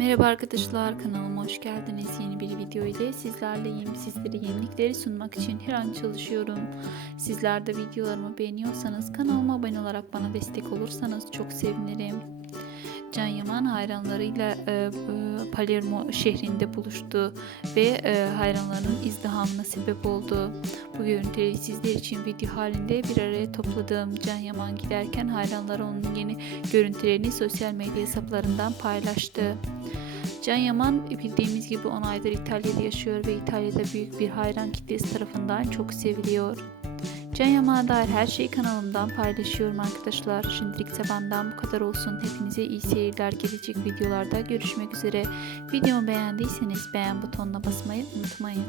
Merhaba arkadaşlar kanalıma hoş geldiniz. Yeni bir video ile sizlerleyim. Sizlere yenilikleri sunmak için her an çalışıyorum. Sizler de videolarımı beğeniyorsanız kanalıma abone olarak bana destek olursanız çok sevinirim. Hayranlarıyla e, e, Palermo şehrinde buluştu ve e, hayranlarının izdihamına sebep oldu. Bu görüntüleri sizler için video halinde bir araya topladım. Can Yaman giderken hayranları onun yeni görüntülerini sosyal medya hesaplarından paylaştı. Can Yaman bildiğimiz gibi 10 aydır İtalya'da yaşıyor ve İtalya'da büyük bir hayran kitlesi tarafından çok seviliyor. Can Yaman'a dair her şeyi kanalımdan paylaşıyorum arkadaşlar. Şimdilik ise benden bu kadar olsun. Hepinize iyi seyirler. Gelecek videolarda görüşmek üzere. Videomu beğendiyseniz beğen butonuna basmayı unutmayın.